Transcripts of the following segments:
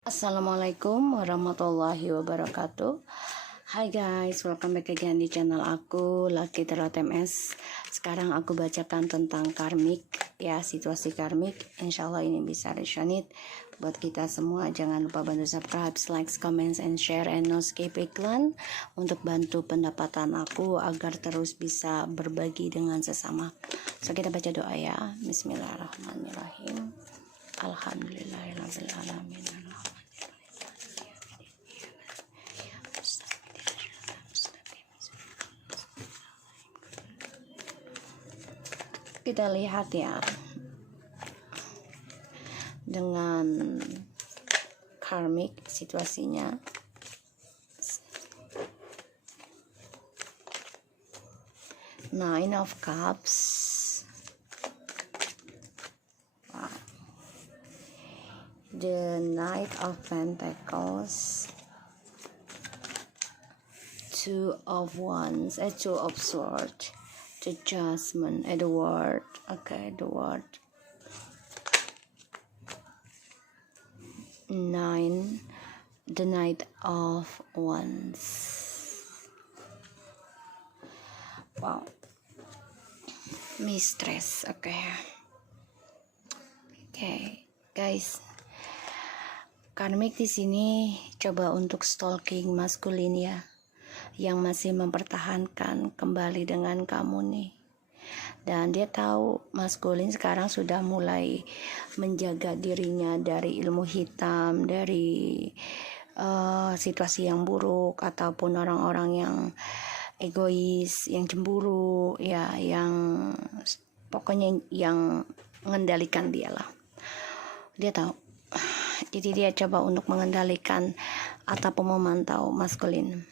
Assalamualaikum warahmatullahi wabarakatuh. Hai guys, welcome back again di channel aku, Lucky Tarot MS. Sekarang aku bacakan tentang karmik, ya, situasi karmik. Insyaallah ini bisa resonate buat kita semua. Jangan lupa bantu subscribe, like, comments, and share, and no skip iklan untuk bantu pendapatan aku agar terus bisa berbagi dengan sesama. So kita baca doa ya. Bismillahirrahmanirrahim. Alhamdulillahirrahmanirrahim. Kita lihat ya, dengan karmik situasinya. Nine of Cups, the Knight of Pentacles, Two of Wands, Two of Swords, the Judgment, the Word. Okay, the Word. Nine, the Knight of Wands. Wow, mistress. Okay, guys. Karmik di sini coba untuk stalking maskulin ya, yang masih mempertahankan kembali dengan kamu nih. Dan dia tahu maskulin sekarang sudah mulai menjaga dirinya dari ilmu hitam, dari situasi yang buruk, ataupun orang-orang yang egois, yang cemburu, ya, yang pokoknya yang mengendalikan dia lah. Dia tahu. Jadi dia coba untuk mengendalikan ataupun memantau maskulin.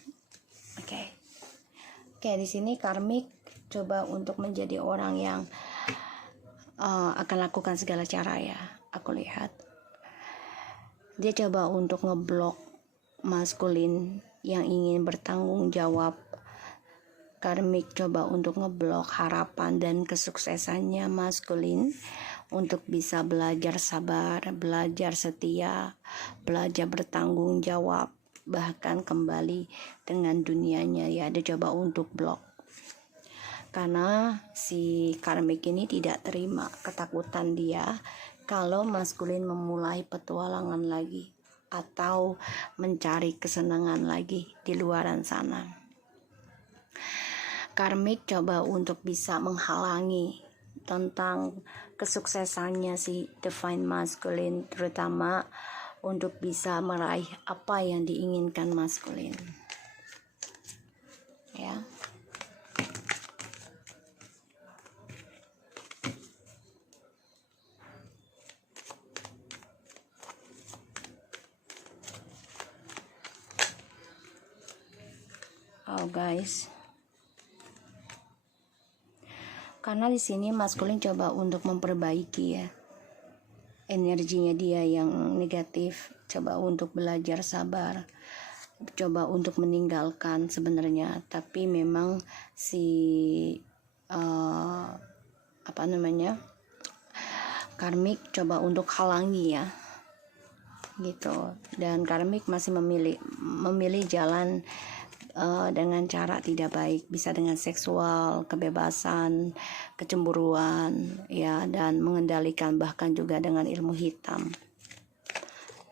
Oke, di sini karmik coba untuk menjadi orang yang akan lakukan segala cara ya. Aku lihat dia coba untuk ngeblok maskulin yang ingin bertanggung jawab. Karmik coba untuk ngeblok harapan dan kesuksesannya maskulin untuk bisa belajar sabar, belajar setia, belajar bertanggung jawab, bahkan kembali dengan dunianya ya. Dia coba untuk blok karena si karmik ini tidak terima ketakutan dia kalau maskulin memulai petualangan lagi atau mencari kesenangan lagi di luaran sana. Karmik coba untuk bisa menghalangi tentang kesuksesannya si divine maskulin, terutama untuk bisa meraih apa yang diinginkan maskulin ya. Guys, karena di sini maskulin coba untuk memperbaiki ya energinya dia yang negatif, coba untuk belajar sabar, coba untuk meninggalkan sebenarnya, tapi memang si karmik coba untuk halangi ya gitu. Dan karmik masih memilih jalan dengan cara tidak baik, bisa dengan seksual, kebebasan, kecemburuan ya, dan mengendalikan bahkan juga dengan ilmu hitam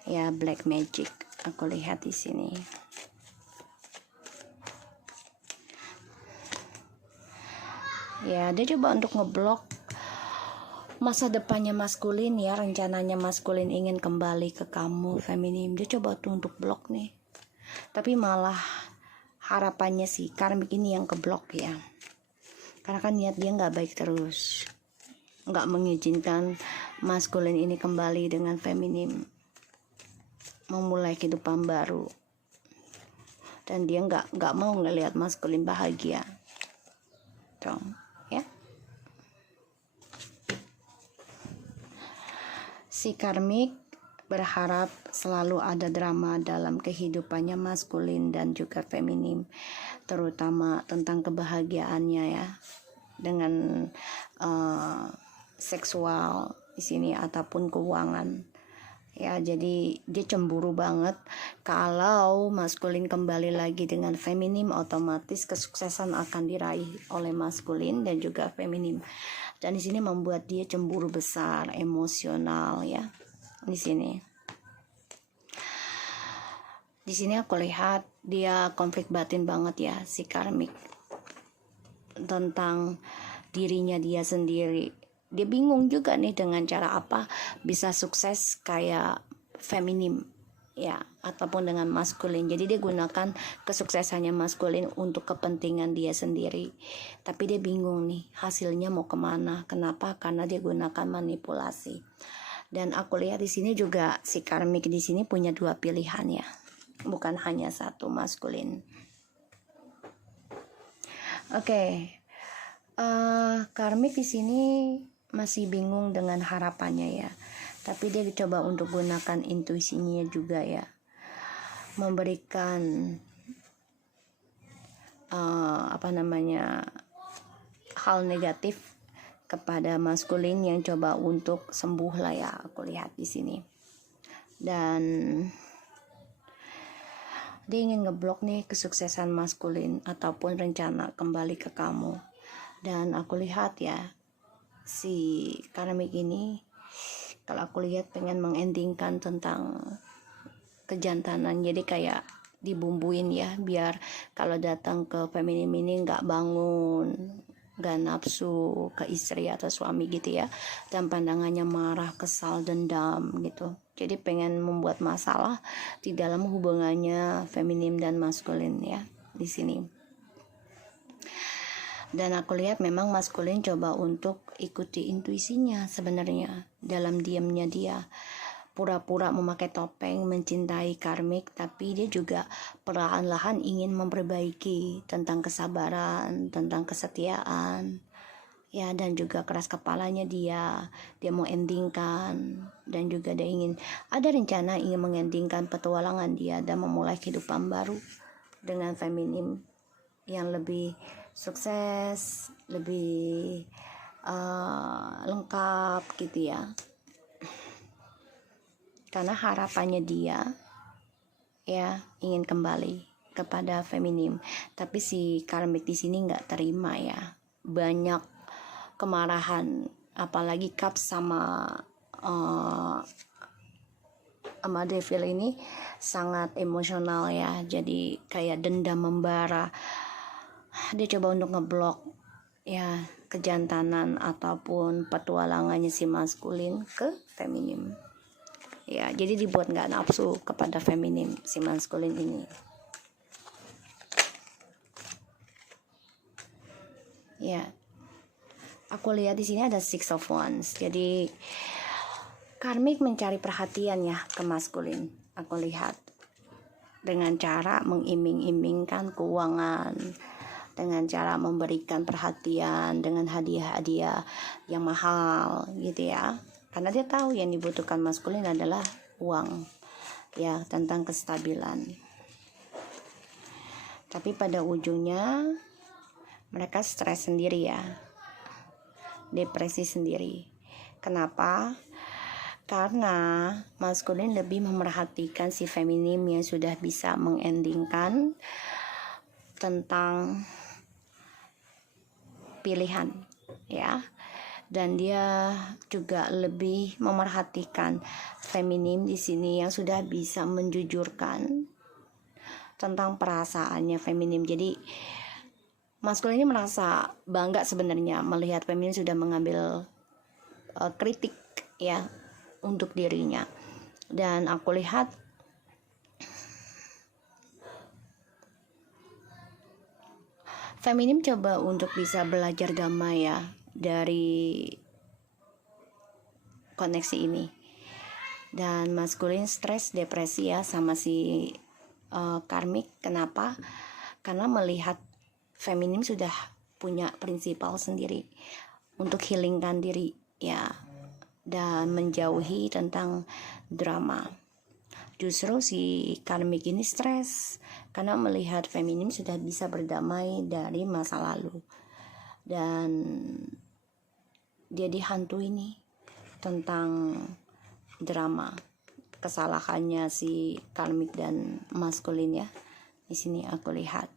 ya, black magic aku lihat di sini ya. Dia coba untuk ngeblok masa depannya maskulin ya, rencananya maskulin ingin kembali ke kamu feminim. Dia coba tuh untuk blok nih, tapi malah harapannya sih karmik ini yang keblok ya, karena kan niat dia nggak baik terus, nggak mengizinkan maskulin ini kembali dengan feminim, memulai kehidupan baru, dan dia nggak mau ngelihat maskulin bahagia dong ya. Si karmik berharap selalu ada drama dalam kehidupannya maskulin dan juga feminim, terutama tentang kebahagiaannya ya, dengan seksual di sini ataupun keuangan Ya, jadi dia cemburu banget. Kalau maskulin kembali lagi dengan feminim, otomatis kesuksesan akan diraih oleh maskulin dan juga feminim. Dan di sini membuat dia cemburu besar, emosional ya. Di sini. Di sini aku lihat dia konflik batin banget ya si karmik tentang dirinya dia sendiri. Dia bingung juga nih dengan cara apa bisa sukses kayak feminim ya, ataupun dengan maskulin. Jadi dia gunakan kesuksesannya maskulin untuk kepentingan dia sendiri, tapi dia bingung nih hasilnya mau kemana. Kenapa? Karena dia gunakan manipulasi. Dan aku lihat di sini juga si karmik di sini punya dua pilihan ya, bukan hanya satu maskulin. Oke. Karmik di sini masih bingung dengan harapannya ya, tapi dia coba untuk gunakan intuisinya juga ya, memberikan hal negatif kepada maskulin yang coba untuk sembuh lah ya, aku lihat di sini. Dan dia ingin ngeblok nih kesuksesan maskulin ataupun rencana kembali ke kamu. Dan aku lihat ya, si karmik ini kalau aku lihat pengen mengendingkan tentang kejantanan. Jadi kayak dibumbuin ya, biar kalau datang ke feminim ini nggak bangun, nggak nafsu ke istri atau suami gitu ya, dan pandangannya marah, kesal, dendam gitu. Jadi pengen membuat masalah di dalam hubungannya feminim dan maskulin ya di sini. Dan aku lihat memang maskulin coba untuk ikuti intuisinya sebenarnya. Dalam diamnya dia pura-pura memakai topeng mencintai karmik, tapi dia juga perlahan-lahan ingin memperbaiki tentang kesabaran, tentang kesetiaan ya, dan juga keras kepalanya dia mau endingkan. Dan juga dia ingin ada rencana ingin mengendingkan petualangan dia dan memulai kehidupan baru dengan feminim yang lebih sukses, lebih lengkap gitu ya. Karena harapannya dia ya ingin kembali kepada feminim, tapi si karmik di sini nggak terima ya, banyak kemarahan, apalagi Cup sama devil ini sangat emosional ya, jadi kayak dendam membara. Dia coba untuk ngeblok ya kejantanan ataupun petualangannya si maskulin ke feminim ya, jadi dibuat nggak nafsu kepada feminim si maskulin ini ya. Aku lihat di sini ada Six of Wands, jadi karmik mencari perhatian ya ke maskulin. Aku lihat dengan cara mengiming-imingkan keuangan, dengan cara memberikan perhatian dengan hadiah-hadiah yang mahal gitu ya, karena dia tahu yang dibutuhkan maskulin adalah uang ya, tentang kestabilan. Tapi pada ujungnya mereka stres sendiri ya, depresi sendiri. Kenapa? Karena maskulin lebih memerhatikan si feminim yang sudah bisa mengendingkan tentang pilihan ya, dan dia juga lebih memerhatikan feminim di sini yang sudah bisa menjujurkan tentang perasaannya feminim. Jadi maskulin ini merasa bangga sebenarnya melihat feminim sudah mengambil kritik ya untuk dirinya. Dan aku lihat feminim coba untuk bisa belajar damai ya dari koneksi ini. Dan maskulin stres, depresi ya sama si karmik. Kenapa? Karena melihat feminim sudah punya prinsipal sendiri untuk healingkan diri ya, dan menjauhi tentang drama. Justru si karmik ini stres karena melihat feminim sudah bisa berdamai dari masa lalu, dan dia dihantui nih tentang drama kesalahannya si karmik dan maskulin ya. Di sini aku lihat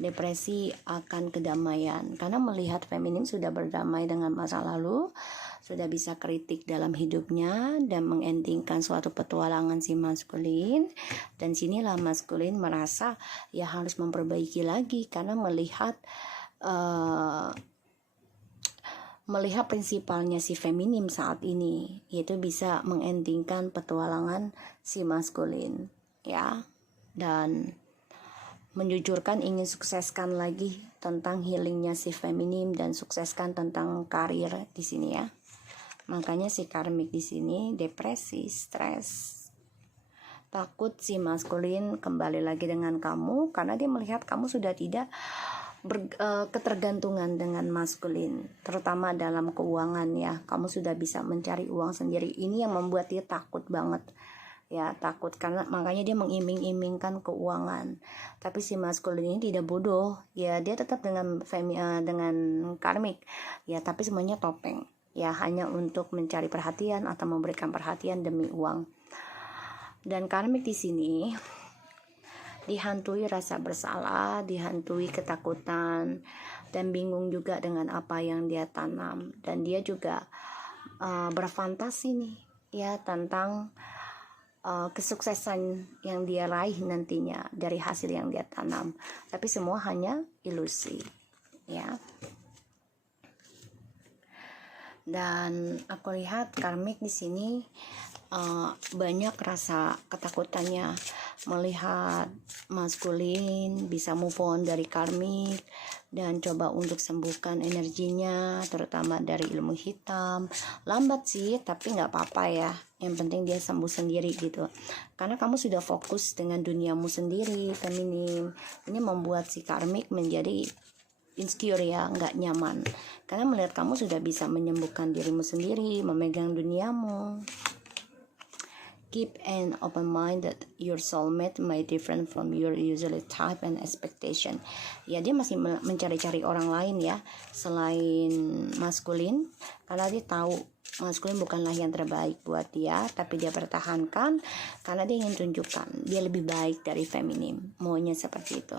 depresi akan kedamaian, karena melihat feminim sudah berdamai dengan masa lalu, sudah bisa kritik dalam hidupnya dan mengendingkan suatu petualangan si maskulin. Dan sinilah maskulin merasa ya harus memperbaiki lagi, karena melihat prinsipalnya si feminim saat ini, yaitu bisa mengendingkan petualangan si maskulin ya, dan menjujurkan ingin sukseskan lagi tentang healingnya si feminim dan sukseskan tentang karir di sini ya. Makanya si karmik di sini depresi, stres, takut si maskulin kembali lagi dengan kamu, karena dia melihat kamu sudah tidak ketergantungan dengan maskulin, terutama dalam keuangan ya. Kamu sudah bisa mencari uang sendiri. Ini yang membuat dia takut banget ya, takut karena makanya dia mengiming-imingkan keuangan. Tapi si maskulin ini tidak bodoh ya, dia tetap dengan karmik ya, tapi semuanya topeng ya, hanya untuk mencari perhatian atau memberikan perhatian demi uang. Dan karmik di sini dihantui rasa bersalah, dihantui ketakutan, dan bingung juga dengan apa yang dia tanam. Dan dia juga berfantasi nih ya tentang kesuksesan yang dia raih nantinya dari hasil yang dia tanam, tapi semua hanya ilusi ya. Dan aku lihat karmik di sini banyak rasa ketakutannya melihat maskulin bisa move on dari karmik dan coba untuk sembuhkan energinya, terutama dari ilmu hitam. Lambat sih, tapi nggak apa-apa ya, yang penting dia sembuh sendiri gitu, karena kamu sudah fokus dengan duniamu sendiri feminim. Ini membuat si karmik menjadi insecure ya, nggak nyaman, karena melihat kamu sudah bisa menyembuhkan dirimu sendiri, memegang duniamu. Keep an open mind that your soulmate may different from your usual type and expectation. Ya, dia masih mencari-cari orang lain ya selain maskulin, karena dia tahu maskulin bukanlah yang terbaik buat dia, tapi dia pertahankan karena dia ingin tunjukkan dia lebih baik dari feminim, maunya seperti itu.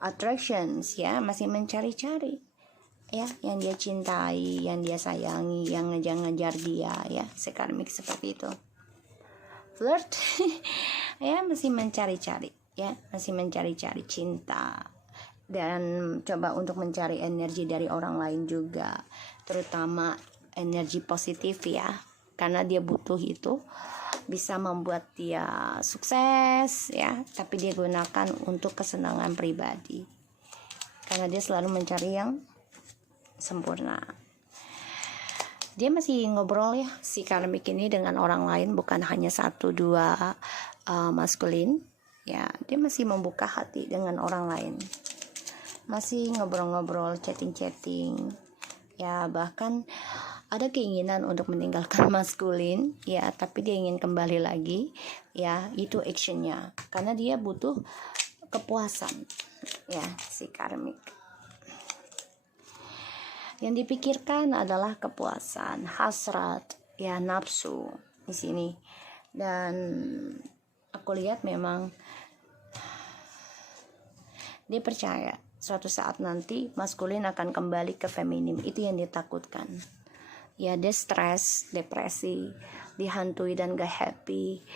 Attractions ya, masih mencari-cari ya yang dia cintai, yang dia sayangi, yang ngejar-ngejar dia ya, si karmik seperti itu. Flirt ya, masih mencari-cari ya, masih mencari-cari cinta dan coba untuk mencari energi dari orang lain juga, terutama energi positif ya, karena dia butuh itu, bisa membuat dia sukses ya, tapi dia gunakan untuk kesenangan pribadi, karena dia selalu mencari yang sempurna. Dia masih ngobrol ya si karmik ini dengan orang lain, bukan hanya 1-2 maskulin ya, dia masih membuka hati dengan orang lain, masih ngobrol-ngobrol, chatting-chatting ya, bahkan ada keinginan untuk meninggalkan maskulin ya, tapi dia ingin kembali lagi ya, itu actionnya, karena dia butuh kepuasan ya si karmik. Yang dipikirkan adalah kepuasan, hasrat, ya nafsu di sini. Dan aku lihat memang dia percaya suatu saat nanti maskulin akan kembali ke feminim, itu yang ditakutkan. Ya, dia stres, depresi, dihantui dan gak happy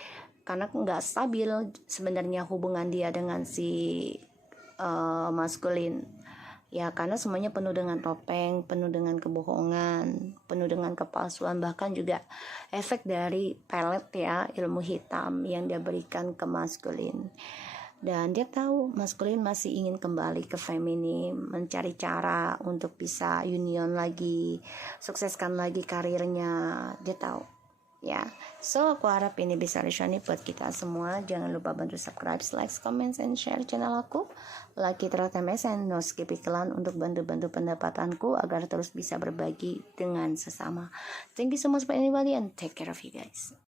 karena gak stabil sebenarnya hubungan dia dengan si maskulin. Ya, karena semuanya penuh dengan topeng, penuh dengan kebohongan, penuh dengan kepalsuan, bahkan juga efek dari pelet ya, ilmu hitam yang dia berikan ke maskulin. Dan dia tahu maskulin masih ingin kembali ke feminim, mencari cara untuk bisa union lagi, sukseskan lagi karirnya, dia tahu ya. So aku harap ini bisa resonate buat kita semua. Jangan lupa bantu subscribe, like, comment, and share channel aku Lucky Tarot MSN, no skip iklan, untuk bantu-bantu pendapatanku agar terus bisa berbagi dengan sesama. Thank you so much for anybody and take care of you guys.